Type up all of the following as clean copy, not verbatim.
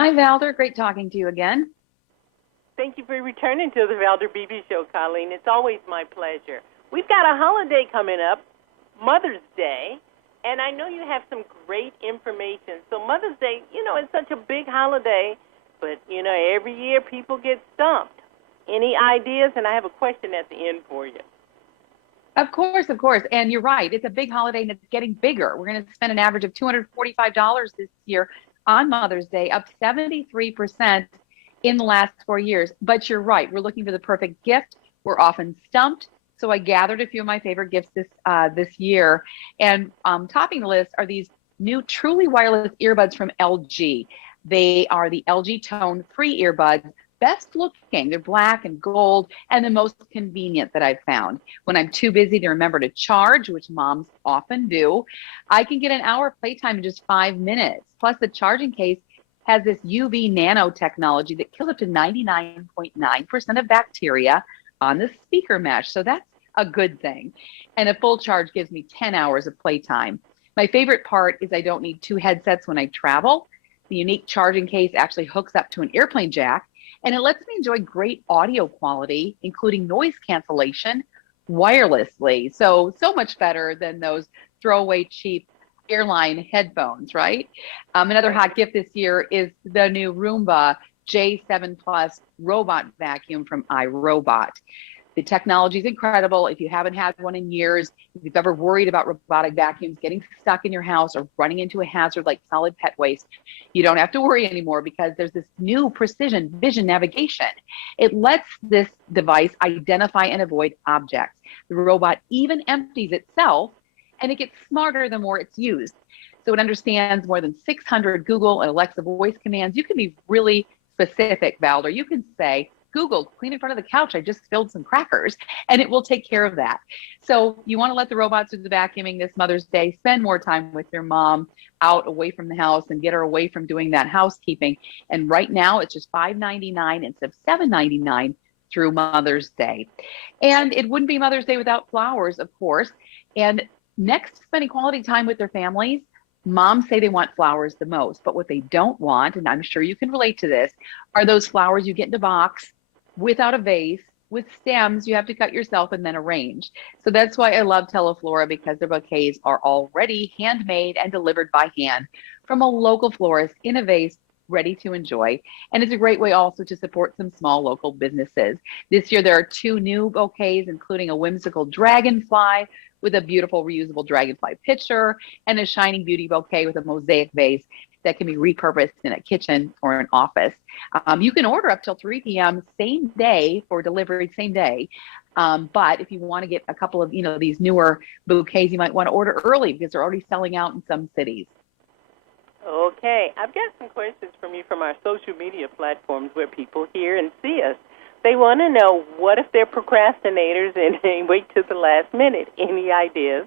Hi, Valder. Great talking to you again. Thank you for returning to the Valder Beebe Show, Colleen. It's always my pleasure. We've got a holiday coming up, Mother's Day, and I know you have some great information. So Mother's Day, it's such a big holiday, but, every year people get stumped. Any ideas? And I have a question at the end for you. Of course, of course. And you're right. It's a big holiday and it's getting bigger. We're going to spend an average of $245 this year on Mother's Day, up 73% in the last 4 years. But you're right. We're looking for the perfect gift. We're often stumped. So I gathered a few of my favorite gifts this year. And topping the list are these new truly wireless earbuds from LG. They are the LG Tone free earbuds, best looking. They're black and gold and the most convenient that I've found. When I'm too busy to remember to charge, which moms often do, I can get an hour of playtime in just 5 minutes. Plus, the charging case has this UV nanotechnology that kills up to 99.9% of bacteria on the speaker mesh. So that's a good thing. And a full charge gives me 10 hours of playtime. My favorite part is I don't need two headsets when I travel. The unique charging case actually hooks up to an airplane jack, and it lets me enjoy great audio quality, including noise cancellation, wirelessly. So much better than those throwaway cheap airline headphones, right? Another hot gift this year is the new Roomba J7 Plus robot vacuum from iRobot. The technology is incredible. If you haven't had one in years, if you've ever worried about robotic vacuums getting stuck in your house or running into a hazard like solid pet waste, you don't have to worry anymore because there's this new precision vision navigation. It lets this device identify and avoid objects. The robot even empties itself, and it gets smarter the more it's used. So it understands more than 600 Google and Alexa voice commands. You can be really specific, Valder. You can say, Google, clean in front of the couch. I just spilled some crackers, and it will take care of that. So you want to let the robots do the vacuuming this Mother's Day. Spend more time with your mom out away from the house and get her away from doing that housekeeping. And right now it's just $5.99 instead of $7.99 through Mother's Day. And it wouldn't be Mother's Day without flowers, of course. And next to spending quality time with their families, moms say they want flowers the most, but what they don't want, and I'm sure you can relate to this, are those flowers you get in a box without a vase, with stems you have to cut yourself and then arrange. So that's why I love Teleflora, because their bouquets are already handmade and delivered by hand from a local florist in a vase, ready to enjoy. And it's a great way also to support some small local businesses. This year there are two new bouquets, including a whimsical dragonfly with a beautiful reusable dragonfly pitcher and a shining beauty bouquet with a mosaic vase that can be repurposed in a kitchen or an office. You can order up till 3 p.m. same day for delivery, same day. But if you want to get a couple of, these newer bouquets, you might want to order early because they're already selling out in some cities. Okay, I've got some questions from you from our social media platforms where people hear and see us. They want to know, what if they're procrastinators and they wait till the last minute? Any ideas?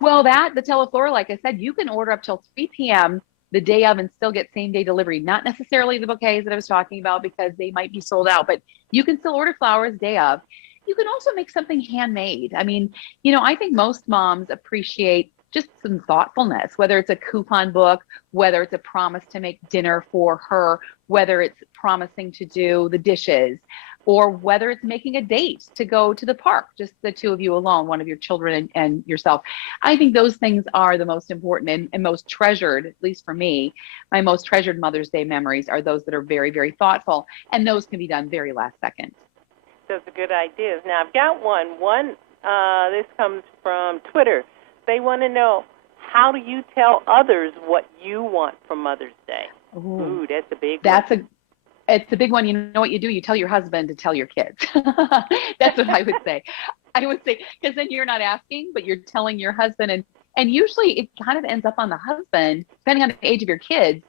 Well, the Teleflora, like I said, you can order up till 3 p.m. the day of and still get same-day delivery. Not necessarily the bouquets that I was talking about because they might be sold out, but you can still order flowers day of. You can also make something handmade. I mean, I think most moms appreciate just some thoughtfulness, whether it's a coupon book, whether it's a promise to make dinner for her, whether it's promising to do the dishes, or whether it's making a date to go to the park, just the two of you alone, one of your children and yourself. I think those things are the most important and most treasured, at least for me. My most treasured Mother's Day memories are those that are very, very thoughtful, and those can be done very last second. Those are good ideas. Now, I've got one. This comes from Twitter. They want to know, how do you tell others what you want for Mother's Day? Ooh, that's a big one. It's a big one. You know what you do? You tell your husband to tell your kids. That's what I would say. I would say, because then you're not asking, but you're telling your husband. And usually it kind of ends up on the husband, depending on the age of your kids.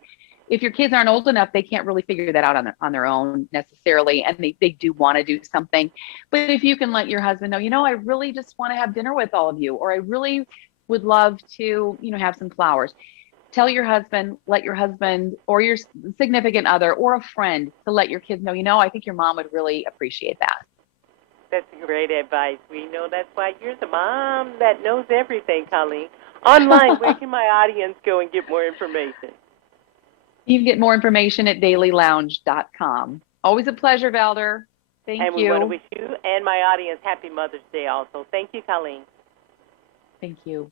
If your kids aren't old enough, they can't really figure that out on their own necessarily, and they do want to do something. But if you can let your husband know, I really just want to have dinner with all of you, or I really would love to, have some flowers. Tell your husband, let your husband or your significant other or a friend to let your kids know, I think your mom would really appreciate that. That's great advice. We know that's why you're the mom that knows everything, Colleen. Online, where can my audience go and get more information? You can get more information at dailylounge.com. Always a pleasure, Valder. Thank And we you. want to wish you and my audience happy Mother's Day also. Thank you, Colleen. Thank you.